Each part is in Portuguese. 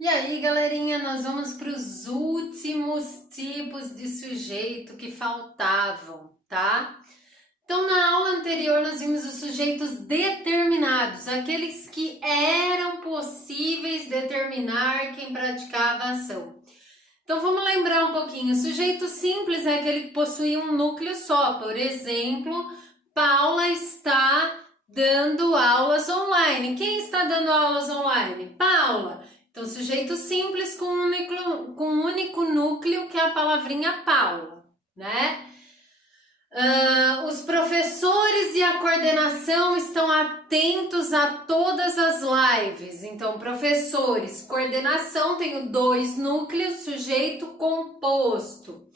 E aí, galerinha, nós vamos para os últimos tipos de sujeito que faltavam, tá? Então, na aula anterior, nós vimos os sujeitos determinados, aqueles que eram possíveis determinar quem praticava a ação. Então, vamos lembrar um pouquinho. O sujeito simples é aquele que possui um núcleo só. Por exemplo, Paula está dando aulas online. Quem está dando aulas online? Paula. Então, sujeito simples com um único núcleo, que é a palavrinha Paula, né? Os professores e a coordenação estão atentos a todas as lives. Então, professores, coordenação, tenho dois núcleos, sujeito composto.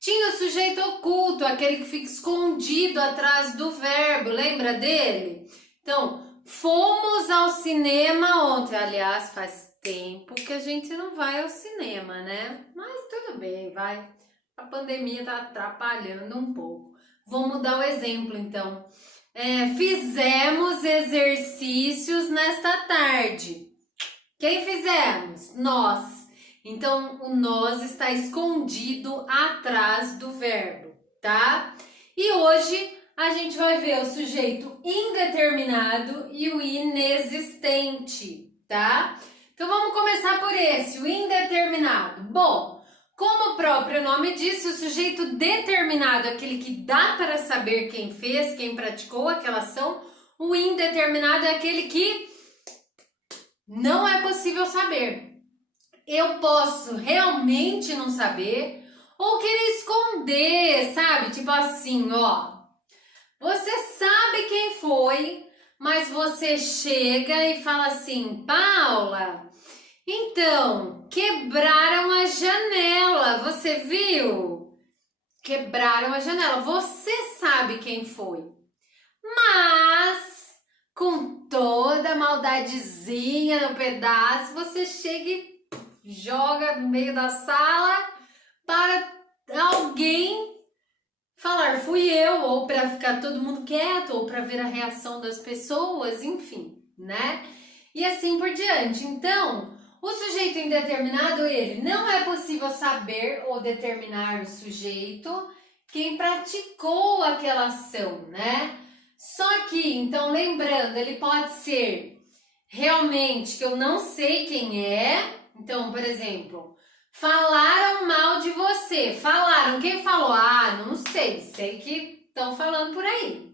Tinha o sujeito oculto, aquele que fica escondido atrás do verbo, lembra dele? Então, fomos ao cinema ontem. Aliás, faz tempo que a gente não vai ao cinema, né? Mas tudo bem, vai. A pandemia tá atrapalhando um pouco. Vou mudar o exemplo, então. Fizemos exercícios nesta tarde. Quem fizemos? Nós. Então, o nós está escondido atrás do verbo, tá? E hoje a gente vai ver o sujeito indeterminado e o inexistente, tá? Então, vamos começar por esse, o indeterminado. Bom, como o próprio nome diz, o sujeito determinado é aquele que dá para saber quem fez, quem praticou aquela ação. O indeterminado é aquele que não é possível saber. Eu posso realmente não saber ou querer esconder, sabe? Tipo assim, ó. Você sabe quem foi, mas você chega e fala assim, Paula, então, quebraram a janela, você viu? Quebraram a janela, você sabe quem foi. Mas, com toda a maldadezinha no pedaço, você chega e joga no meio da sala para alguém falar fui eu, ou para ficar todo mundo quieto, ou para ver a reação das pessoas, enfim, né? E assim por diante. Então, o sujeito indeterminado, ele não é possível saber ou determinar o sujeito quem praticou aquela ação, né? Só que, então, lembrando, ele pode ser realmente que eu não sei quem é. Então, por exemplo, falaram mal de você. Falaram, quem falou? Ah, não sei, sei que estão falando por aí.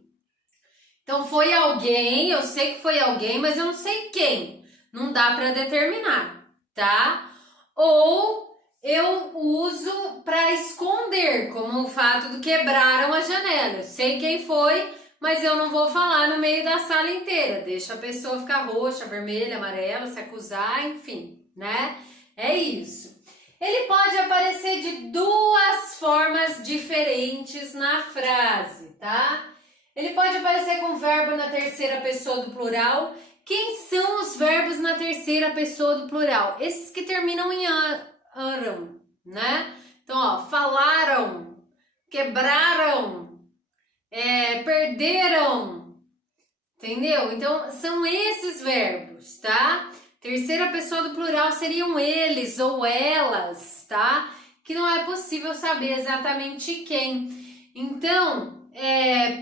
Então, foi alguém, eu sei que foi alguém, mas eu não sei quem. Não dá para determinar, tá? Ou eu uso para esconder, como o fato do quebraram a janela. Eu sei quem foi, mas eu não vou falar no meio da sala inteira. Deixa a pessoa ficar roxa, vermelha, amarela, se acusar, enfim, né? É isso. Ele pode aparecer de duas formas diferentes na frase, tá? Ele pode aparecer com verbo na terceira pessoa do plural. Quem são os verbos na terceira pessoa do plural? Esses que terminam em aram, né? Então, ó, falaram, quebraram, perderam, entendeu? Então, são esses verbos, tá? Terceira pessoa do plural seriam eles ou elas, tá? Que não é possível saber exatamente quem. Então,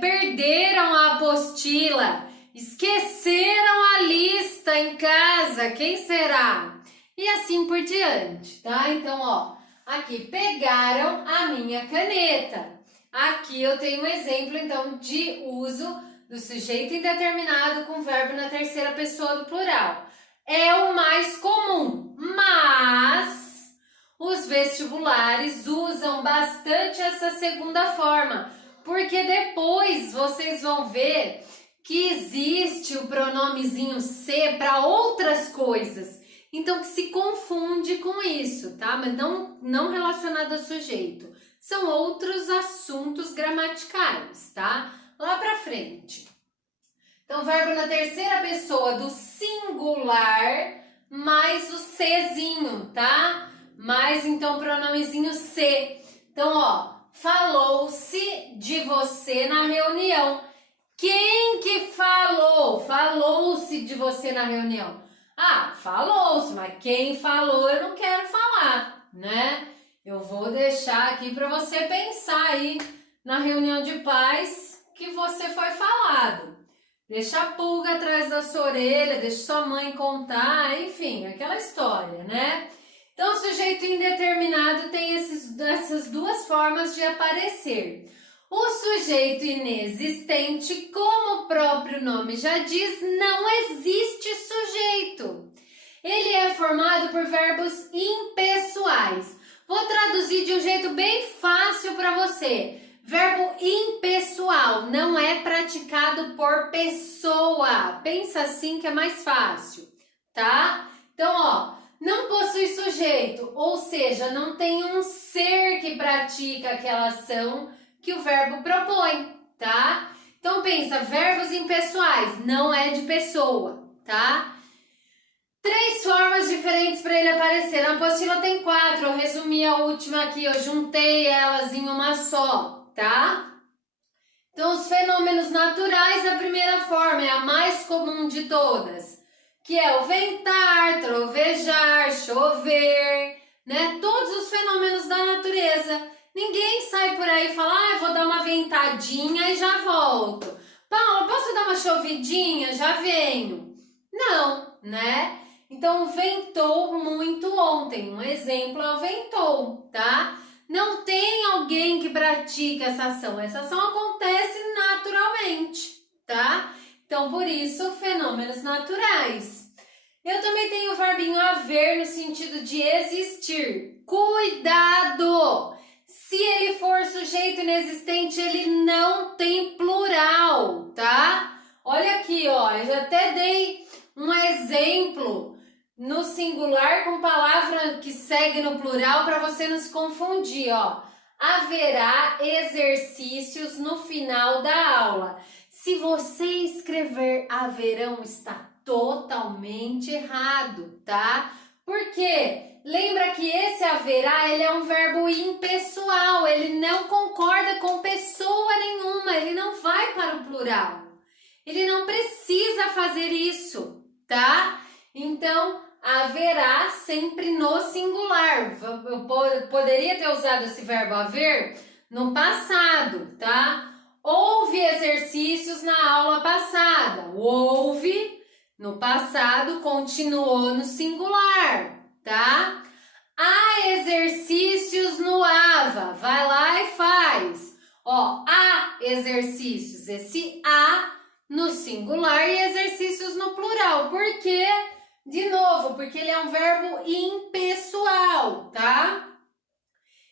perderam a apostila, esqueceram a lista em casa, quem será? E assim por diante, tá? Então, ó, aqui pegaram a minha caneta. Aqui eu tenho um exemplo, então, de uso do sujeito indeterminado com verbo na terceira pessoa do plural. É o mais comum, mas os vestibulares usam bastante essa segunda forma, porque depois vocês vão ver que existe o pronomezinho ser para outras coisas, então que se confunde com isso, tá? Mas não relacionado a sujeito, são outros assuntos gramaticais, tá? Lá pra frente. Então, verbo na terceira pessoa do singular, mais o sezinho, tá? Mais, então, pronomezinho se. Então, ó, falou-se de você na reunião. Quem que falou? Falou-se de você na reunião. Ah, falou-se, mas quem falou eu não quero falar, né? Eu vou deixar aqui para você pensar aí na reunião de pais que você foi falado. Deixa a pulga atrás da sua orelha, deixa sua mãe contar, enfim, aquela história, né? Então, o sujeito indeterminado tem essas duas formas de aparecer. O sujeito inexistente, como o próprio nome já diz, não existe sujeito. Ele é formado por verbos impessoais. Vou traduzir de um jeito bem fácil para você. Verbo impessoal não é praticado por pessoa. Pensa assim que é mais fácil, tá? Então, ó, não possui sujeito, ou seja, não tem um ser que pratica aquela ação que o verbo propõe, tá? Então pensa, verbos impessoais, não é de pessoa, tá? 3 formas diferentes para ele aparecer. Na apostila tem 4, eu resumi a última aqui, eu juntei elas em uma só, tá? Então os fenômenos naturais, a primeira forma é a mais comum de todas, que é o ventar, trovejar, chover, né? Todos os fenômenos da natureza. Ninguém sai por aí e fala, ah, eu vou dar uma ventadinha e já volto. Paula, posso dar uma chovidinha? Já venho. Não, né? Então, ventou muito ontem. Um exemplo é o ventou, tá? Não tem alguém que pratica essa ação. Essa ação acontece naturalmente, tá? Então, por isso, fenômenos naturais. Eu também tenho o verbinho haver no sentido de existir. Cuidado! Se ele for sujeito inexistente, ele não tem plural, tá? Olha aqui, ó, eu já até dei um exemplo no singular com palavra que segue no plural para você não se confundir, ó. Haverá exercícios no final da aula. Se você escrever haverão, está totalmente errado, tá? Por quê? Lembra que esse haverá, ele é um verbo impessoal, ele não concorda com pessoa nenhuma, ele não vai para o plural. Ele não precisa fazer isso, tá? Então, haverá sempre no singular. Eu poderia ter usado esse verbo haver no passado, tá? Houve exercícios na aula passada. O houve no passado continuou no singular, tá? Há exercícios no AVA. Vai lá e faz. Ó, há exercícios. Esse há no singular e exercícios no plural. Por quê? De novo, porque ele é um verbo impessoal, tá?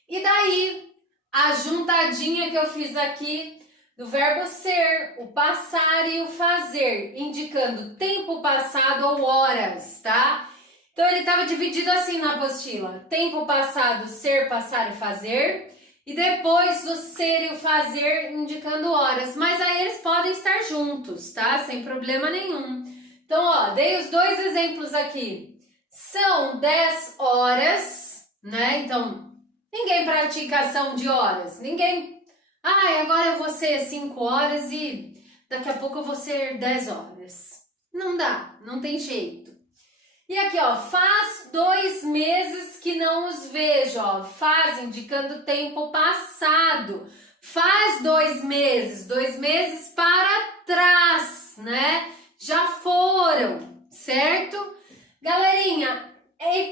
E daí, a juntadinha que eu fiz aqui do verbo ser, o passar e o fazer, indicando tempo passado ou horas, tá? Então, ele estava dividido assim na apostila. Tempo passado, ser, passar e fazer. E depois o ser e o fazer indicando horas. Mas aí eles podem estar juntos, tá? Sem problema nenhum. Então, ó, dei os 2 exemplos aqui. São 10 horas, né? Então, ninguém pratica ação de horas. Ninguém... Ah, agora eu vou ser 5 horas e daqui a pouco eu vou ser 10 horas. Não dá, não tem jeito. E aqui, ó, faz 2 meses que não os vejo, ó. Faz indicando tempo passado. Faz 2 meses para trás, né? Já foram, certo? Galerinha,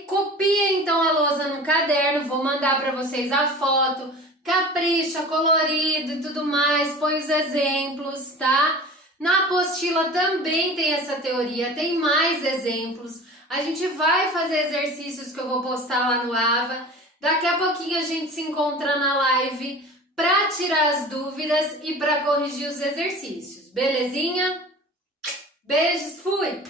copia então a lousa no caderno, vou mandar para vocês a foto. Capricha, colorido e tudo mais, põe os exemplos, tá? Na apostila também tem essa teoria, tem mais exemplos. A gente vai fazer exercícios que eu vou postar lá no AVA. Daqui a pouquinho a gente se encontra na live para tirar as dúvidas e para corrigir os exercícios. Belezinha? Beijos, fui!